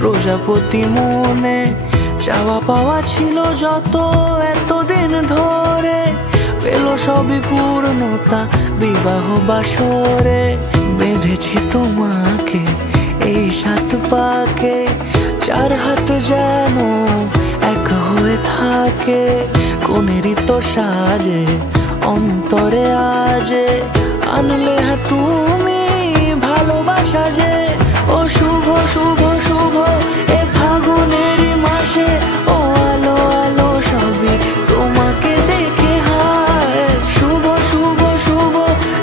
প্রজাপতি মনে চাওয়া পাওয়া ছিল যত এতদিন ধরে, পেল সবই পূর্ণতা বিবাহ বাসরে। বেঁধেছি তোমাকে এই 7 পাকে, 4 হাত যেন এক হয়ে থাকে। কোনেরই তো সাজে অন্তরে আজে আনলে তুমি ভালোবাসা যে। ও শুভ শুভ শুভ এ ফাগুনেরই মাসে, ও আলো আলো সবই তোমাকে দেখে হায়। শুভ শুভ শুভ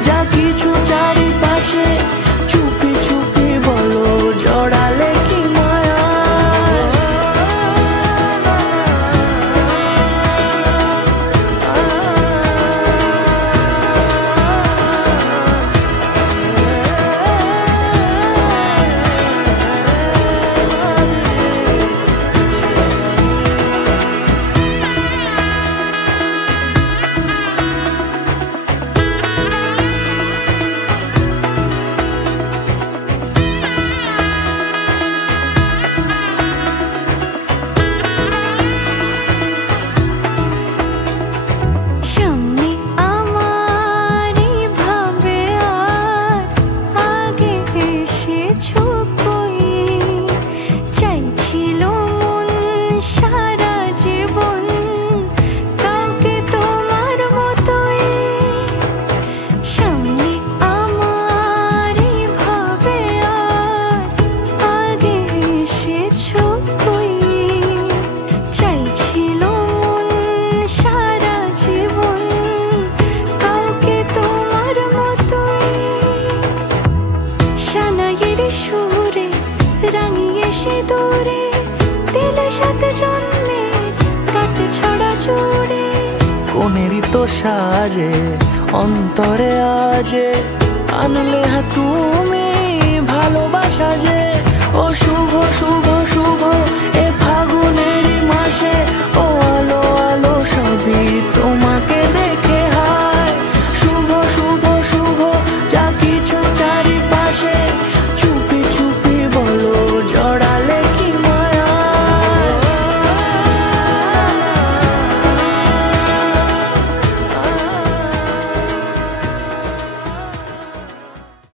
যা কিছু চারিপাশে, চুপি চুপি বলো জড়ালে কি মায়া। সুরে রাঙিয়ে সে দূরে দিলে 7 জন্মের কাট ছড়া জুড়ে। কোনেরই তো সাজে অন্তরে আজে আনলে তুমি ভালোবাসা যে। ও শুভ শুভ শুভ